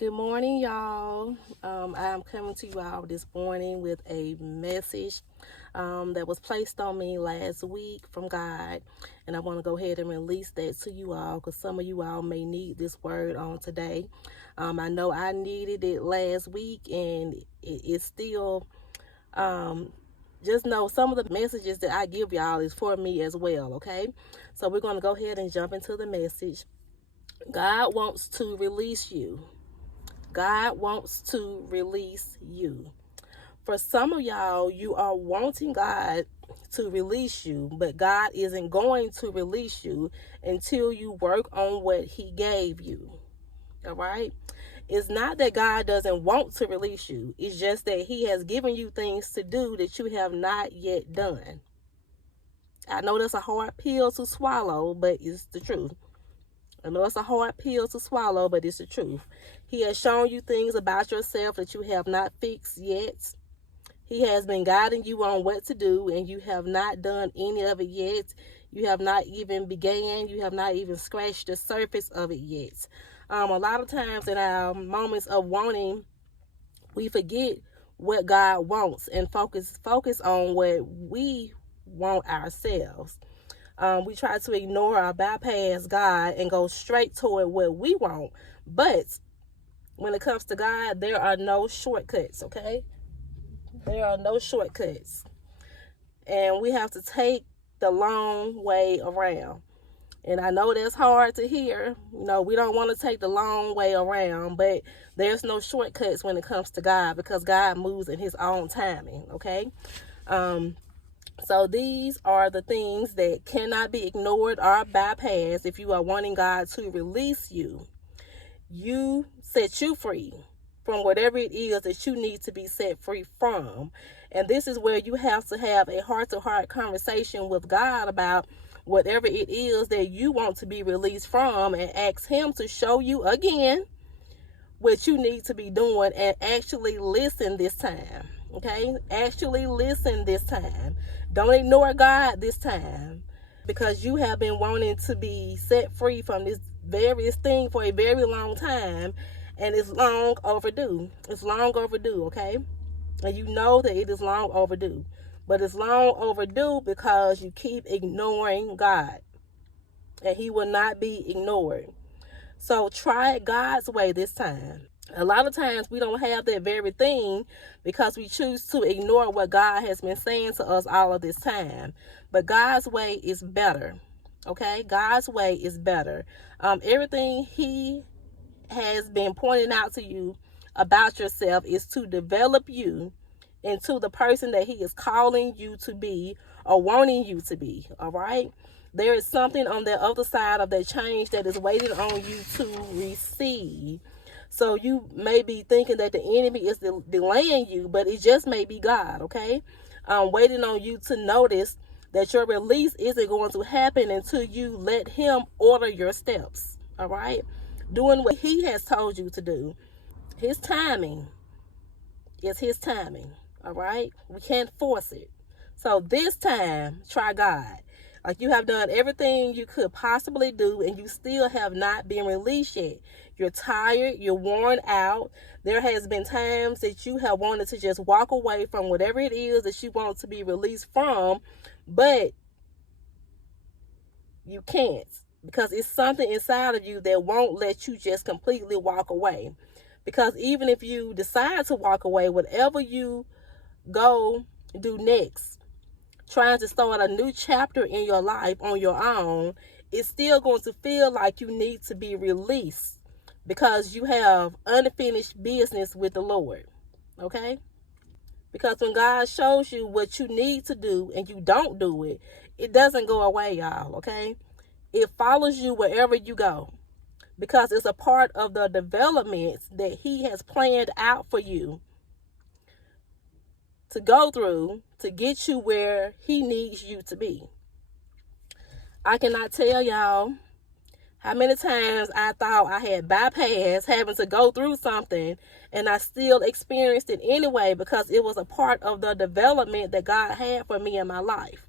Good morning, y'all. I'm coming to you all this morning with a message that was placed on me last week from God. And I want to go ahead and release that to you all because some of you all may need this word on today. I know I needed it last week, and it's still, just know some of the messages that I give y'all is for me as well, okay? So we're going to go ahead and jump into the message. God wants to release you. God wants to release you. For some of y'all, you are wanting God to release you, but God isn't going to release you until you work on what He gave you. All right? It's not that God doesn't want to release you. It's just that He has given you things to do that you have not yet done. I know that's a hard pill to swallow, but it's the truth. I know it's a hard pill to swallow, but it's the truth. He has shown you things about yourself that you have not fixed yet. He has been guiding you on what to do, and you have not done any of it yet. You have not even began. You have not even scratched the surface of it yet. A lot of times in our moments of wanting, we forget what God wants and focus on what we want ourselves. We try to ignore or bypass God and go straight toward what we want. But when it comes to God, there are no shortcuts, okay? There are no shortcuts. And we have to take the long way around. And I know that's hard to hear. You know, we don't want to take the long way around, but there's no shortcuts when it comes to God because God moves in His own timing, okay? So these are the things that cannot be ignored or bypassed if you are wanting God to release you. You set you free from whatever it is that you need to be set free from. And this is where you have to have a heart-to-heart conversation with God about whatever it is that you want to be released from and ask Him to show you again what you need to be doing and actually listen this time. Okay? Actually listen this time. Don't ignore God this time because you have been wanting to be set free from this various thing for a very long time, and it's long overdue. It's long overdue, okay? And you know that it is long overdue. But it's long overdue because you keep ignoring God, and He will not be ignored. So try it God's way this time. A lot of times we don't have that very thing because we choose to ignore what God has been saying to us all of this time. But God's way is better. Okay? God's way is better. Everything He has been pointing out to you about yourself is to develop you into the person that He is calling you to be or wanting you to be. All right? There is something on the other side of that change that is waiting on you to receive. So you may be thinking that the enemy is delaying you, but it just may be God, okay? Waiting on you to notice that your release isn't going to happen until you let Him order your steps, all right? Doing what He has told you to do. His timing is His timing, all right? We can't force it. So this time, try God. Like you have done everything you could possibly do and you still have not been released yet. You're tired, you're worn out. There has been times that you have wanted to just walk away from whatever it is that you want to be released from, but you can't because it's something inside of you that won't let you just completely walk away. Because even if you decide to walk away, whatever you go do next, trying to start a new chapter in your life on your own, it's still going to feel like you need to be released because you have unfinished business with the Lord, okay? Because when God shows you what you need to do and you don't do it, it doesn't go away, y'all, okay? It follows you wherever you go because it's a part of the developments that He has planned out for you to go through to get you where He needs you to be. I cannot tell y'all how many times I thought I had bypassed having to go through something and I still experienced it anyway because it was a part of the development that God had for me in my life.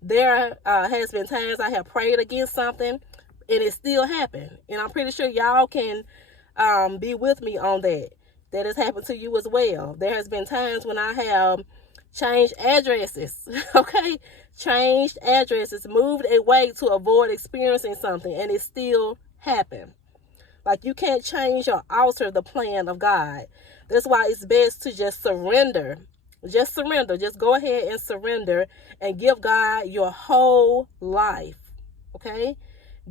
There has been times I have prayed against something and it still happened. And I'm pretty sure y'all can be with me on that. That has happened to you as well. There has been times when I have changed addresses, okay? Changed addresses, moved away to avoid experiencing something, and it still happened. Like, you can't change or alter the plan of God. That's why it's best to just surrender. Just surrender. Just go ahead and surrender and give God your whole life. Okay?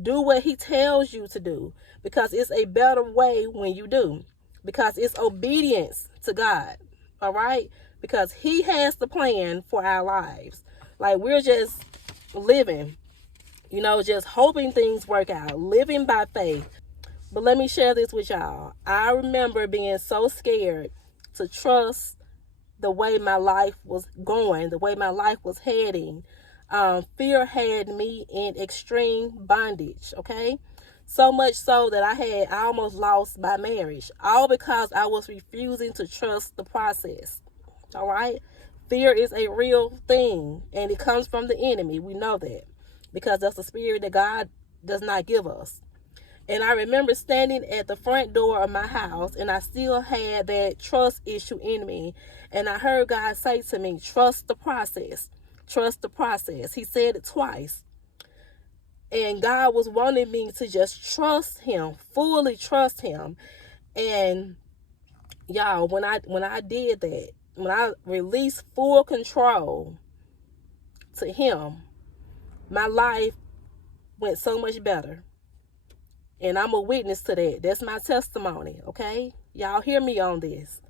Do what he tells you to do, because it's a better way when you do, because it's obedience to God. All right? Because he has the plan for our lives. Like, we're just living, just hoping things work out, living by faith. But let me share this with y'all. I remember being so scared to trust the way my life was going, the way my life was heading. Fear had me in extreme bondage, okay? So much so that I almost lost my marriage, all because I was refusing to trust the process, all right? Fear is a real thing, and it comes from the enemy. We know that, because that's the spirit that God does not give us. And I remember standing at the front door of my house, and I still had that trust issue in me. And I heard God say to me, trust the process. Trust the process. He said it twice. And God was wanting me to just trust him, fully trust him. And y'all, when I did that, when I released full control to him, my life went so much better. And I'm a witness to that. That's my testimony, okay? Y'all hear me on this.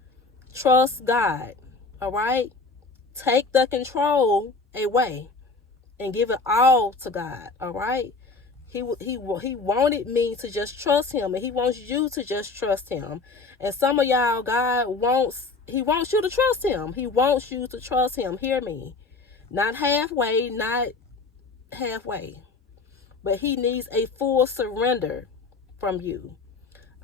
Trust God, all right? Take the control away and give it all to God, all right? He wanted me to just trust him, and he wants you to just trust him. And some of y'all, he wants you to trust him. He wants you to trust him. Hear me. Not halfway, but he needs a full surrender from you.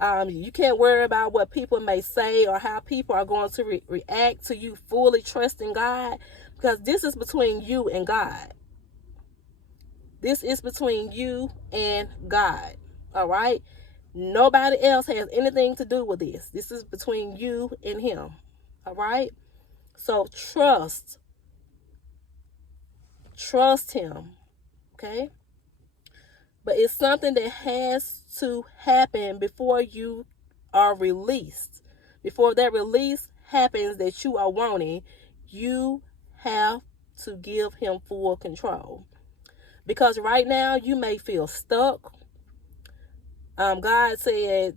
You can't worry about what people may say or how people are going to react to you fully trusting God, because this is between you and God. This is between you and God. All right? Nobody else has anything to do with this. This is between you and him. All right? So trust him. Okay? But it's something that has to happen before you are released. Before that release happens that you are wanting, you have to give him full control. Because right now you may feel stuck. God said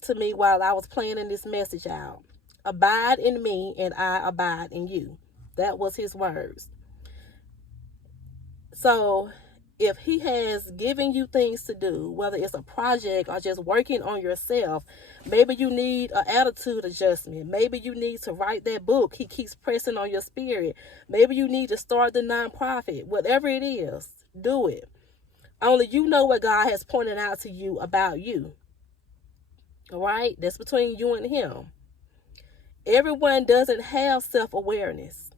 to me while I was planning this message out, abide in me and I abide in you. That was his words. So if he has given you things to do, whether it's a project or just working on yourself, maybe you need an attitude adjustment. Maybe you need to write that book he keeps pressing on your spirit. Maybe you need to start the nonprofit. Whatever it is, do it. Only you know what God has pointed out to you about you. All right? That's between you and him. Everyone doesn't have self-awareness.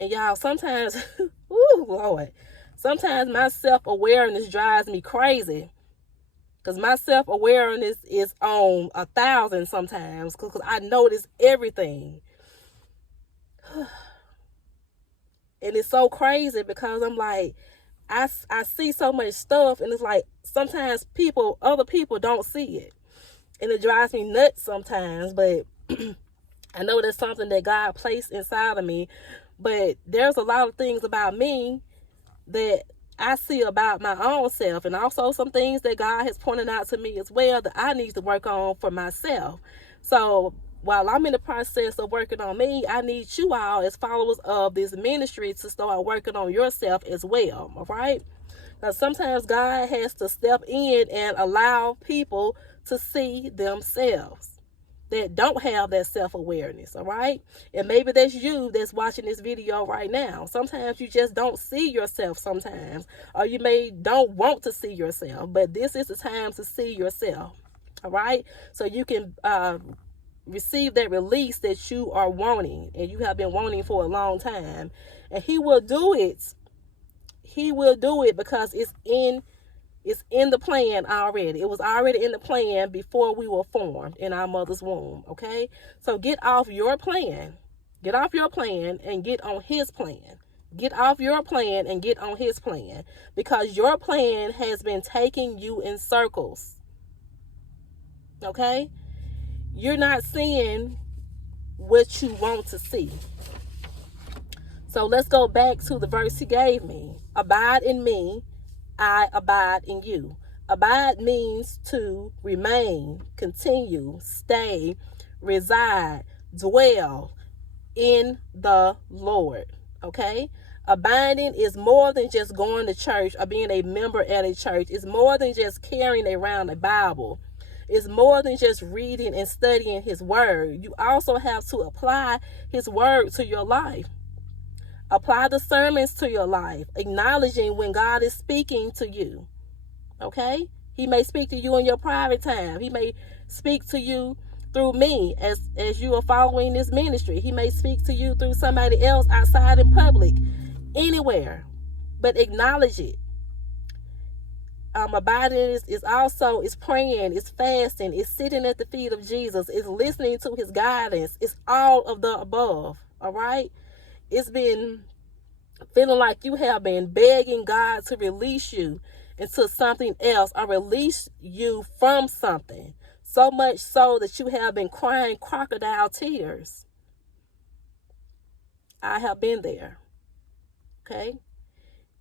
And y'all, sometimes, ooh, Lord, sometimes my self-awareness drives me crazy, because my self-awareness is on 1,000 sometimes, because I notice everything. And it's so crazy because I'm like, I see so much stuff, and it's like sometimes other people don't see it. And it drives me nuts sometimes, but I know that's something that God placed inside of me. But there's a lot of things about me that I see about my own self, and also some things that God has pointed out to me as well that I need to work on for myself. So while I'm in the process of working on me, I need you all as followers of this ministry to start working on yourself as well, all right? Because sometimes God has to step in and allow people to see themselves that don't have that self-awareness, all right? And maybe that's you that's watching this video right now. Sometimes you just don't see yourself sometimes, or you don't want to see yourself, but this is the time to see yourself, all right? So you can receive that release that you are wanting, and you have been wanting for a long time. And he will do it. He will do it because it's in It's in the plan already. It was already in the plan before we were formed in our mother's womb, okay? So get off your plan. Get off your plan and get on his plan. Get off your plan and get on his plan, because your plan has been taking you in circles, okay? You're not seeing what you want to see. So let's go back to the verse he gave me. Abide in me, I abide in you. Abide means to remain, continue, stay, reside, dwell in the Lord. Okay? Abiding is more than just going to church or being a member at a church. It's more than just carrying around a Bible. It's more than just reading and studying his word. You also have to apply his word to your life. Apply the sermons to your life, acknowledging when God is speaking to you. Okay? He may speak to you in your private time. He may speak to you through me as you are following this ministry. He may speak to you through somebody else outside in public, anywhere. But acknowledge it. Abiding is also, it's praying, it's fasting, it's sitting at the feet of Jesus, it's listening to his guidance. It's all of the above. All right? It's been feeling like you have been begging God to release you into something else or release you from something. So much so that you have been crying crocodile tears. I have been there. Okay?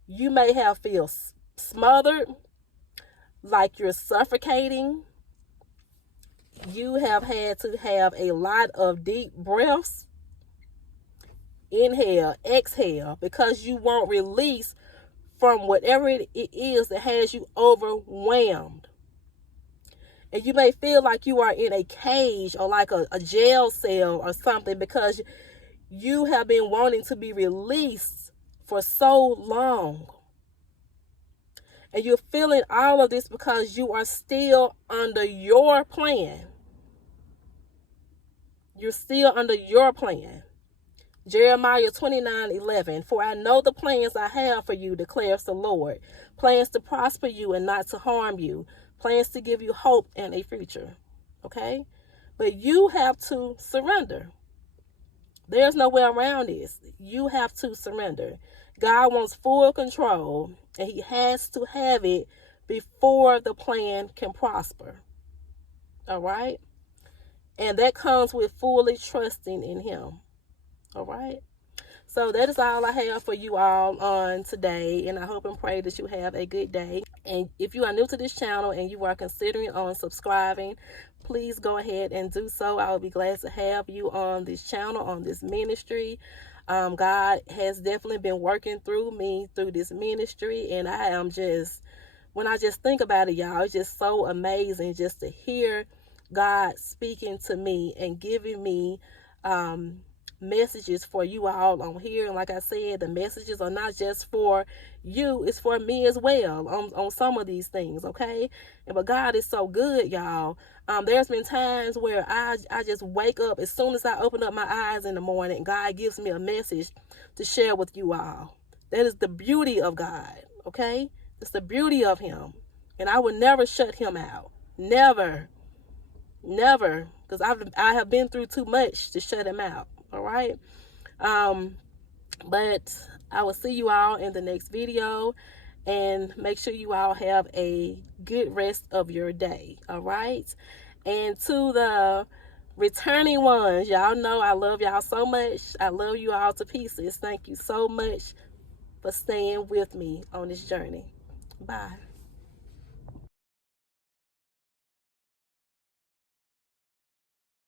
You may have feel smothered, like you're suffocating. You have had to have a lot of deep breaths. Inhale, exhale, because you won't release from whatever it is that has you overwhelmed. And you may feel like you are in a cage or like a jail cell or something, because you have been wanting to be released for so long. And you're feeling all of this because you are still under your plan. You're still under your plan. Jeremiah 29:11, for I know the plans I have for you, declares the Lord. Plans to prosper you and not to harm you. Plans to give you hope and a future. Okay? But you have to surrender. There's no way around this. You have to surrender. God wants full control, and he has to have it before the plan can prosper. All right? And that comes with fully trusting in him. All right. So that is all I have for you all on today. And I hope and pray that you have a good day. And if you are new to this channel and you are considering on subscribing, please go ahead and do so. I will be glad to have you on this channel, on this ministry. God has definitely been working through me through this ministry. And I am just, when I just think about it, y'all, it's just so amazing just to hear God speaking to me and giving me messages for you all on here. And like I said, the messages are not just for you, it's for me as well on some of these things. Okay? But God is so good, y'all. There's been times where I just wake up as soon as I open up my eyes in the morning, God gives me a message to share with you all. That is the beauty of God. Okay? It's the beauty of him. And I would never shut him out. Never, because I have been through too much to shut him out. All right. But I will see you all in the next video, and make sure you all have a good rest of your day. All right. And to the returning ones, y'all know I love y'all so much. I love you all to pieces. Thank you so much for staying with me on this journey. Bye.